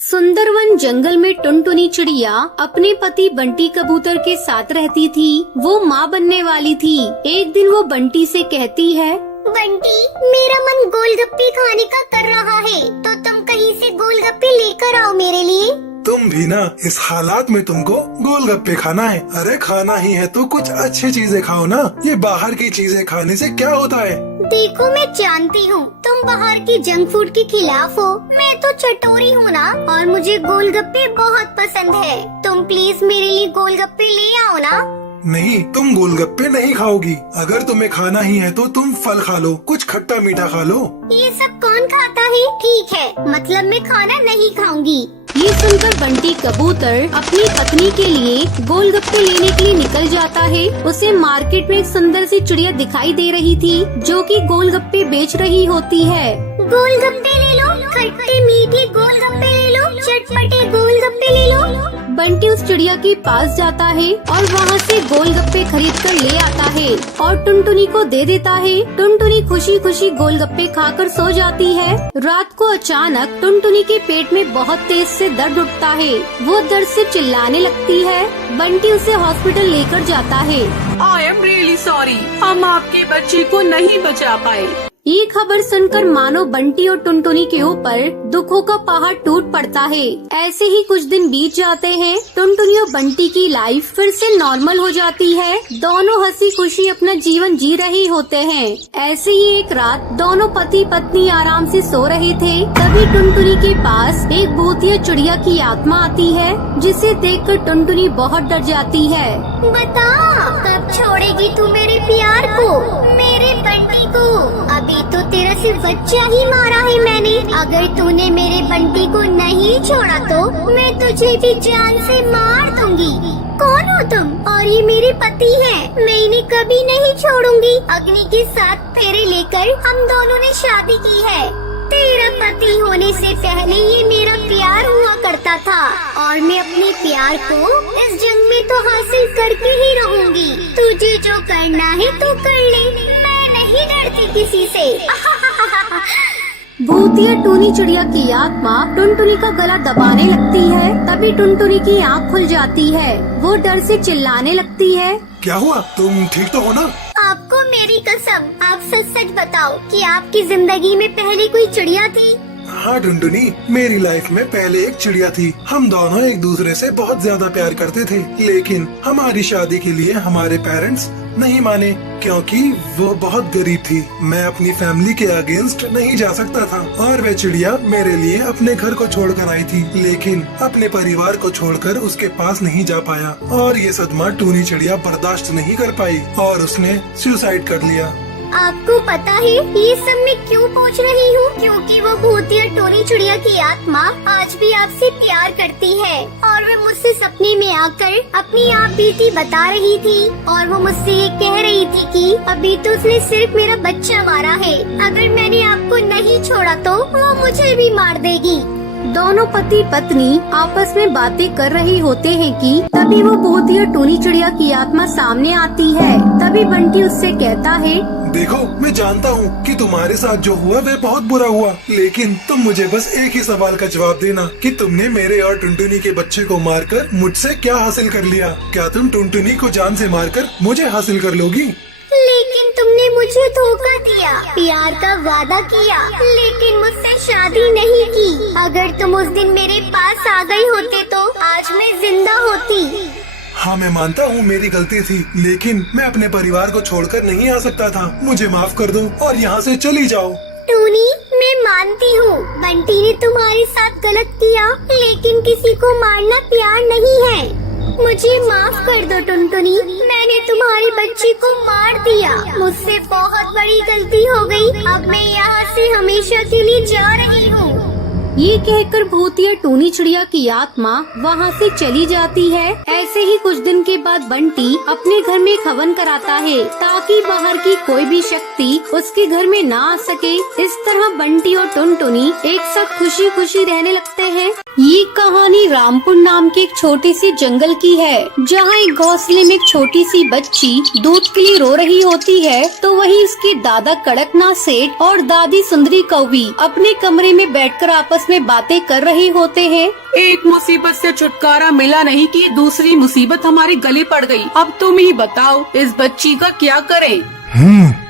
सुंदरवन जंगल में टुनटुनी चिड़िया अपने पति बंटी कबूतर के साथ रहती थी। वो माँ बनने वाली थी। एक दिन वो बंटी से कहती है, बंटी, मेरा मन गोलगप्पे खाने का कर रहा है, तो तुम कहीं से गोलगप्पे लेकर आओ मेरे लिए। तुम भी ना, इस हालात में तुमको गोलगप्पे खाना है? अरे खाना ही है तो कुछ अच्छी चीजें खाओ ना। ये बाहर की चीजें खाने से क्या होता है? देखो, मैं जानती हूँ तुम बाहर की जंक फूड के खिलाफ हो। मैं तो चटोरी हूँ ना, और मुझे गोलगप्पे बहुत पसंद है। तुम प्लीज मेरे लिए गोलगप्पे ले आओ ना। नहीं, तुम गोलगप्पे नहीं खाओगी। अगर तुम्हें खाना ही है तो तुम फल खा लो, कुछ खट्टा मीठा खा लो। ये सब कौन खाता है? ठीक है, मतलब मैं खाना नहीं खाऊंगी। ये सुनकर बंटी कबूतर अपनी पत्नी के लिए गोलगप्पे लेने के लिए निकल जाता है। उसे मार्केट में एक सुंदर सी चिड़िया दिखाई दे रही थी जो कि गोलगप्पे बेच रही होती है। गोलगप्पे ले लो, खट्टे मीठे गोलगप्पे ले लो, चटपटे गोलगप्पे ले लो। बंटी उस चिड़िया के पास जाता है और वहाँ से गोलगप्पे खरीद कर ले आता है और टुनटुनी को दे देता है। टुनटुनी खुशी खुशी गोलगप्पे खाकर सो जाती है। रात को अचानक टुनटुनी के पेट में बहुत तेज से दर्द उठता है। वो दर्द से चिल्लाने लगती है। बंटी उसे हॉस्पिटल लेकर जाता है। आई एम रियली सॉरी, हम आपके बच्चे को नहीं बचा पाए। ये खबर सुनकर मानो बंटी और टुनटुनी के ऊपर दुखों का पहाड़ टूट पड़ता है। ऐसे ही कुछ दिन बीत जाते हैं। टुनटुनी और बंटी की लाइफ फिर से नॉर्मल हो जाती है। दोनों हंसी खुशी अपना जीवन जी रहे होते हैं। ऐसे ही एक रात दोनों पति पत्नी आराम से सो रहे थे। तभी टुनटुनी के पास एक भूतिया चिड़िया की आत्मा आती है, जिसे देखकर टुनटुनी बहुत डर जाती है। बता, कब छोड़ेगी तू मेरे प्यार को, मेरे बंटी को? अभी तो तेरा सिर्फ बच्चा ही मारा है मैंने। अगर तूने मेरे बंटी को नहीं छोड़ा तो मैं तुझे भी जान से मार दूंगी। कौन हो तुम? और ये मेरे पति हैं। मैं इन्हें कभी नहीं छोड़ूंगी। अग्नि के साथ फेरे लेकर हम दोनों ने शादी की है। तेरा पति होने से पहले ये मेरा प्यार हुआ करता था, और मैं अपने प्यार को इस जंग में तो हासिल करके ही रहूंगी। तुझे जो करना है तो कर ले, मैं नहीं डरती किसी से। भूतिया टूनी चिड़िया की आत्मा टुनटुनी का गला दबाने लगती है। तभी टुनटुनी की आँख खुल जाती है। वो डर से चिल्लाने लगती है। क्या हुआ? तुम ठीक तो हो ना? आपको मेरी कसम, आप सच सच बताओ कि आपकी जिंदगी में पहले कोई चिड़िया थी? हाँ टुनटुनी, मेरी लाइफ में पहले एक चिड़िया थी। हम दोनों एक दूसरे से बहुत ज्यादा प्यार करते थे, लेकिन हमारी शादी के लिए हमारे पेरेंट्स नहीं माने, क्योंकि वो बहुत गरीब थी। मैं अपनी फैमिली के अगेंस्ट नहीं जा सकता था, और वह चिड़िया मेरे लिए अपने घर को छोड़कर आई थी, लेकिन अपने परिवार को छोड़कर उसके पास नहीं जा पाया। और ये सदमा टूनी चिड़िया बर्दाश्त नहीं कर पाई और उसने सुसाइड कर लिया। आपको पता है ये सब मैं क्यों पूछ रही हूँ? क्योंकि वो भूतिया टोनी चिड़िया की आत्मा आज भी आपसे प्यार करती है, और वो मुझसे सपने में आकर अपनी आप बीती बता रही थी, और वो मुझसे ये कह रही थी कि अभी तो उसने सिर्फ मेरा बच्चा मारा है। अगर मैंने आपको नहीं छोड़ा तो वो मुझे भी मार देगी। दोनों पति पत्नी आपस में बातें कर रहे होते हैं कि तभी वो भूतिया टूनी चिड़िया की आत्मा सामने आती है। तभी बंटी उससे कहता है, देखो, मैं जानता हूँ कि तुम्हारे साथ जो हुआ वह बहुत बुरा हुआ, लेकिन तुम मुझे बस एक ही सवाल का जवाब देना कि तुमने मेरे और टुनटुनी के बच्चे को मारकर मुझसे क्या हासिल कर लिया? क्या तुम टुनटुनी को जान से मारकर मुझे हासिल कर लोगी? लेकिन तुमने मुझे धोखा दिया, प्यार का वादा किया, लेकिन मुझसे शादी नहीं की। अगर तुम उस दिन मेरे पास आ गई होते तो आज मैं जिंदा होती। हाँ, मैं मानता हूँ मेरी गलती थी, लेकिन मैं अपने परिवार को छोड़कर नहीं आ सकता था। मुझे माफ कर दो और यहाँ से चली जाओ। टूनी, मैं मानती हूँ बंटी ने तुम्हारे साथ गलत किया, लेकिन किसी को मारना प्यार नहीं है। मुझे माफ कर दो टुनटुनी, मैंने तुम्हारे बच्चे को मार दिया। मुझसे बहुत बड़ी गलती हो गई। अब मैं यहाँ से हमेशा के लिए जा रही हूँ। ये कहकर भूतिया टूनी चिड़िया की आत्मा वहाँ से चली जाती है। ऐसे ही कुछ दिन के बाद बंटी अपने घर में एक हवन कराता है ताकि बाहर की कोई भी शक्ति उसके घर में ना आ सके। इस तरह बंटी और टुनटुनी एक साथ खुशी खुशी रहने लगते हैं। ये कहानी रामपुर नाम के एक छोटी सी जंगल की है, जहाँ एक घोंसले में एक छोटी सी बच्ची दूध के लिए रो रही होती है, तो वही उसके दादा कड़कनाथ सेठ और दादी सुंदरी कौवी अपने कमरे में बैठकर आपस आपस में बातें कर रहे होते हैं। एक मुसीबत से छुटकारा मिला नहीं कि दूसरी मुसीबत हमारी गले पड़ गई। अब तुम ही बताओ इस बच्ची का क्या करें?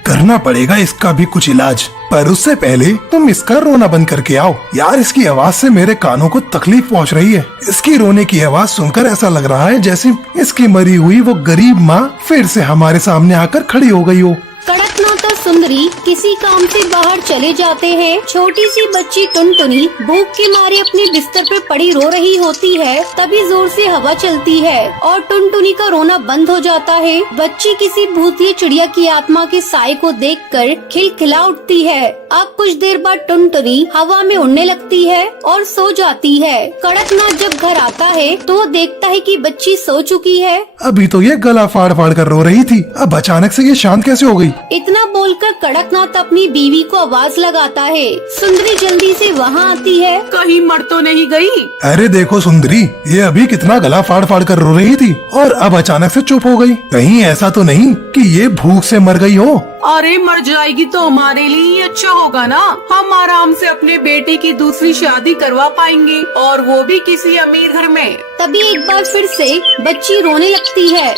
करना पड़ेगा इसका भी कुछ इलाज, पर उससे पहले तुम इसका रोना बंद करके आओ। यार इसकी आवाज से मेरे कानों को तकलीफ पहुंच रही है। इसकी रोने की आवाज सुनकर ऐसा लग रहा है जैसे इसकी मरी हुई वो गरीब माँ फिर से हमारे सामने आकर खड़ी हो गई हो। कड़कनाथ और सुंदरी किसी काम से बाहर चले जाते हैं। छोटी सी बच्ची टुनटुनी भूख के मारे अपने बिस्तर पे पड़ी रो रही होती है। तभी जोर से हवा चलती है और टुनटुनी का रोना बंद हो जाता है। बच्ची किसी भूतिया चिड़िया की आत्मा के साए को देखकर खिलखिला उठती है। अब कुछ देर बाद टुनटुनी हवा में उड़ने लगती है और सो जाती है। कड़कनाथ जब घर आता है तो वो देखता है कि बच्ची सो चुकी है। अभी तो ये गला फाड़ फाड़ कर रो रही थी, अब अचानक से ये शांत कैसे हो गई? इतना बोलकर कड़कनाथ अपनी बीवी को आवाज लगाता है। सुंदरी जल्दी से वहाँ आती है। कहीं मर तो नहीं गई? अरे देखो सुंदरी, ये अभी कितना गला फाड़ फाड़ कर रो रही थी और अब अचानक से चुप हो गई। कहीं ऐसा तो नहीं कि ये भूख से मर गई हो? अरे मर जाएगी तो हमारे लिए ही अच्छा होगा ना। हम आराम से अपने बेटे की दूसरी शादी करवा पाएंगे और वो भी किसी अमीर घर में। तभी एक बार फिर से बच्ची रोने लगती है।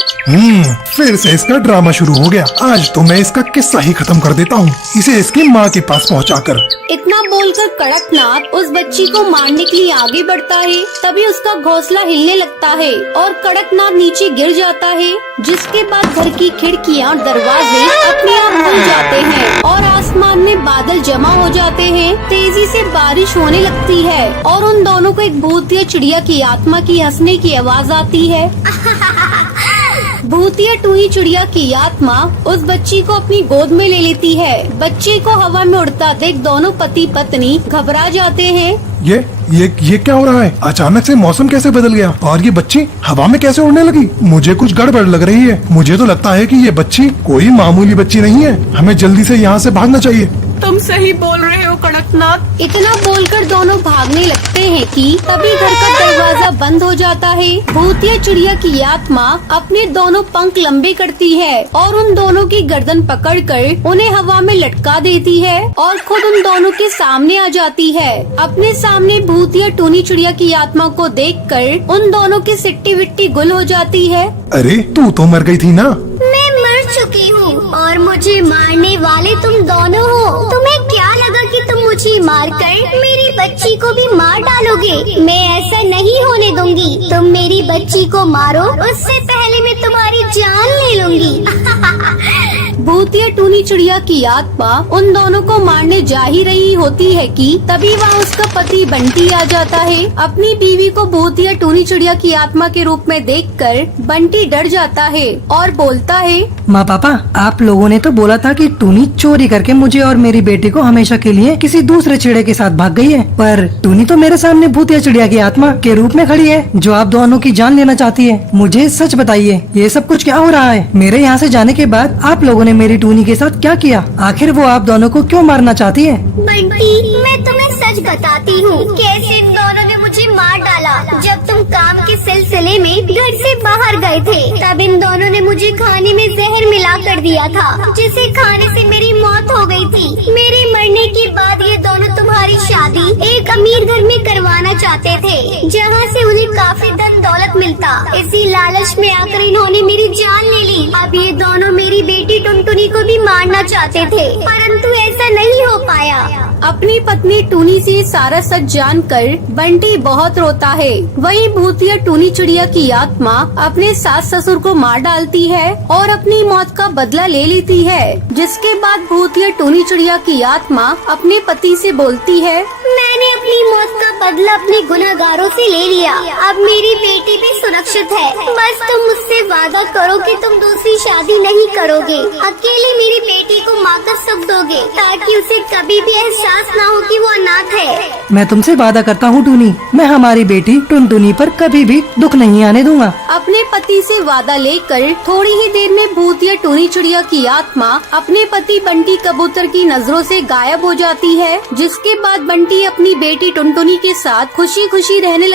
फिर से इसका ड्रामा शुरू हो गया। आज तो मैं इसका किस्सा ही खत्म कर देता हूँ, इसे इसकी माँ के पास पहुँचाकर। इतना बोलकर कड़कनाथ उस बच्ची को मारने के लिए आगे बढ़ता है। तभी उसका घोंसला हिलने लगता है और कड़कनाथ नीचे गिर जाता है, जिसके बाद घर की खिड़कियाँ और दरवाजे अपने आप खुल जाते हैं और आसमान में बादल जमा हो जाते हैं। तेजी से बारिश होने लगती है और उन दोनों को एक भूतिया चिड़िया की आत्मा की हंसने की आवाज आती है। भूतिया टूही चिड़िया की आत्मा उस बच्ची को अपनी गोद में ले लेती है। बच्चे को हवा में उड़ता देख दोनों पति पत्नी घबरा जाते हैं। ये क्या हो रहा है? अचानक से मौसम कैसे बदल गया और ये बच्ची हवा में कैसे उड़ने लगी? मुझे कुछ गड़बड़ लग रही है। मुझे तो लगता है कि ये बच्ची कोई मामूली बच्ची नहीं है। हमें जल्दी से यहाँ से भागना चाहिए। तुम सही बोल रहे हो कड़कनाथ। इतना बोलकर दोनों भागने लगते हैं कि तभी घर का दरवाजा बंद हो जाता है। भूतिया चिड़िया की आत्मा अपने दोनों पंख लंबे करती है और उन दोनों की गर्दन पकड़कर उन्हें हवा में लटका देती है और खुद उन दोनों के सामने आ जाती है। अपने सामने भूतिया टूनी चिड़िया की आत्मा को देखकर उन दोनों की सिट्टी विट्टी गुल हो जाती है। अरे तू तो मर गई थी ना? मैं मर चुकी हूँ और मुझे मारने वाले तुम दोनों हो। तुम्हें क्या लगा कि तुम मुझे मारकर मेरी बच्ची को भी मार डालोगे? मैं ऐसा नहीं होने दूंगी। तुम मेरी बच्ची को मारो, उससे पहले मैं तुम्हारी जान ले लूंगी। भूतिया टूनी चिड़िया की आत्मा उन दोनों को मारने जा ही रही होती है कि तभी वहाँ उसका पति बंटी आ जाता है। अपनी बीवी को भूतिया टूनी चिड़िया की आत्मा के रूप में देखकर बंटी डर जाता है और बोलता है, माँ पापा, आप लोगों ने तो बोला था कि टूनी चोरी करके मुझे और मेरी बेटी को हमेशा के लिए किसी दूसरे चिड़िया के साथ भाग गई है, पर टूनी तो मेरे सामने भूतिया चिड़िया की आत्मा के रूप में खड़ी है जो आप दोनों की जान लेना चाहती है। मुझे सच बताइए, ये सब कुछ क्या हो रहा है? मेरे यहाँ से जाने के बाद आप लोगों ने मेरी टूनी के साथ क्या किया? आखिर वो आप दोनों को क्यों मारना चाहती है? बंटी, मैं तुम्हें सच बताती हूँ कैसे इन दोनों ने मुझे मार डाला। जब तुम काम के सिलसिले में घर से बाहर गए थे, तब इन दोनों ने मुझे खाने में जहर मिला कर दिया था, जिसे खाने से मेरी मौत हो गई थी। मेरे मरने के बाद ये दोनों तुम्हारी शादी एक अमीर घर में करवाना चाहते थे, जहाँ से उन्हें काफी धन दौलत मिलता। इसी लालच में आकर इन्होंने मेरी जान ले ली। अब ये दोनों मेरी बेटी टुनटुनी को भी मारना चाहते थे, परंतु ऐसा नहीं हो पाया। अपनी पत्नी टूनी से सारा सच जानकर बंटी बहुत रोता है। वहीं भूतिया टूनी चिड़िया की आत्मा अपने सास ससुर को मार डालती है और अपनी मौत का बदला ले लेती है। जिसके बाद भूतिया टूनी चिड़िया की आत्मा अपने पति से बोलती है, मैंने अपनी मौत का बदला अपने गुनहगारों से ले लिया। अब मेरी बेटी भी सुरक्षित है। बस तुम मुझसे वादा करो कि तुम दूसरी शादी नहीं करोगे, अकेले मेरी बेटी को माकर सुख दोगे, ताकि उसे कभी भी एहसास न हो कि वो अनाथ है। मैं तुमसे वादा करता हूँ टूनी, मैं हमारी बेटी टुनटुनी पर कभी भी दुख नहीं आने दूंगा। अपने पति से वादा लेकर थोड़ी ही देर में भूतिया टूनी चिड़िया की आत्मा अपने पति बंटी कबूतर की नजरों से गायब हो जाती है। जिसके बाद बंटी अपनी बेटी टुनटुनी के साथ खुशी खुशी रहने